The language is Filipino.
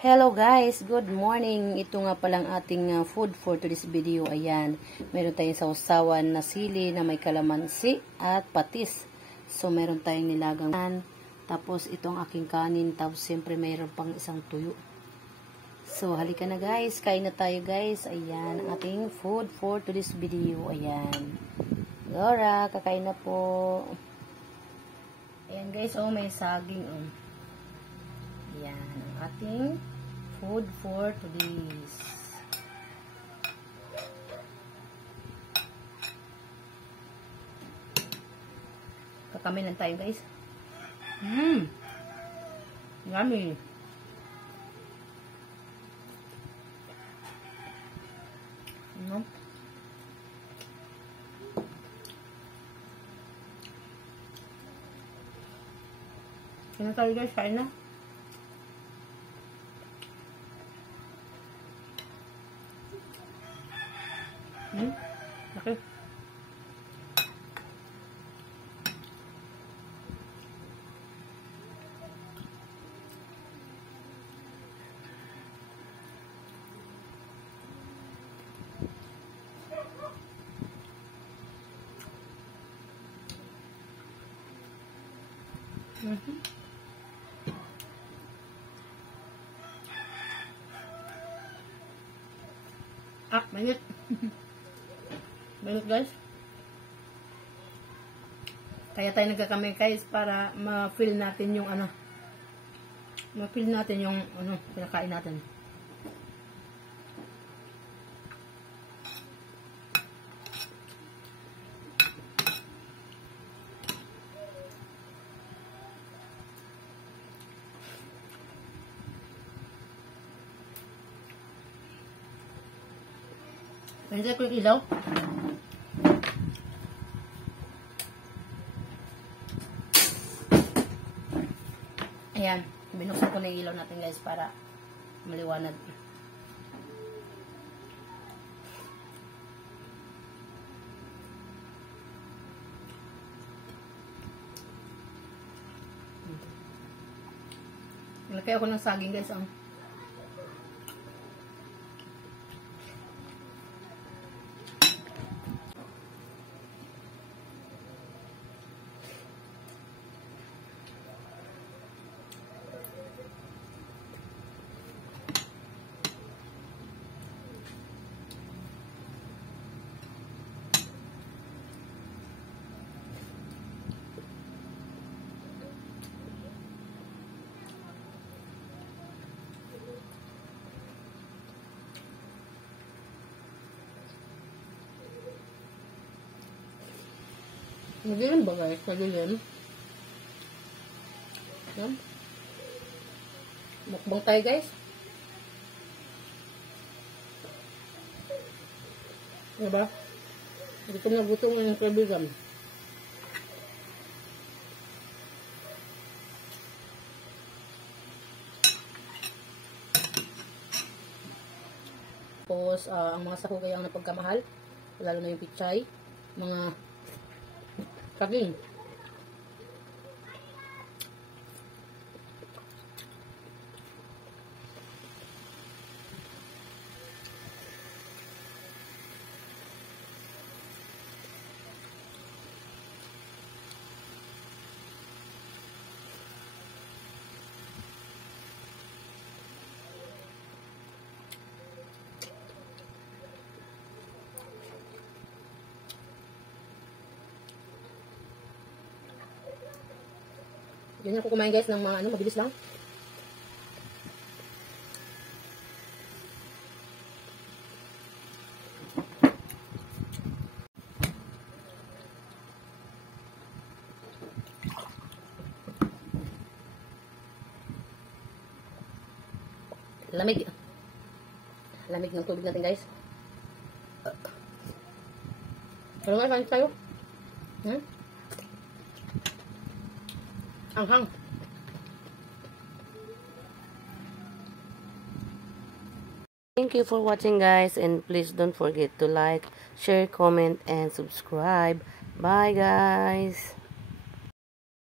Hello guys, good morning. Ito nga palang ating food for today's video. Ayan, meron tayong sausawan na sili na may kalamansi at patis. So meron tayong nilagang, tapos itong aking kanin, tapos siyempre meron pang isang tuyo. So halika na guys, kain na tayo guys. Ayan, ang ating food for today's video. Ayan, Laura, kakain na po. Ayan guys, oh may saging oh. Ayan, ang ating food for today's. Kakamin lang tayo guys. Yummy. No? Kaya tayo guys, kain na. Okay. Mainit. Mainit guys. Kaya tayo nagkakamay guys para ma-feel natin yung ma-feel natin yung pinakain natin. Nandiyan ko yung ilaw. Ayan, binuksan ko na yung ilaw natin guys para maliwanag. Nilagay ako ng saging guys. Nagdilim ba guys? Nagdilim. Yan. Mukbang tayo guys. Diba? Gutom na gutom ng kaibigan. Tapos, ang mga sahugay ang napagkamahal. Lalo na yung pichay. Mga saging. Ganyan ako kumain guys ng mga mabilis lang. Lamig. Lamig ng tubig natin guys. Pero nga, kain tayo. Anghang. Thank you for watching guys, and please don't forget to like, share, comment, and subscribe. Bye guys.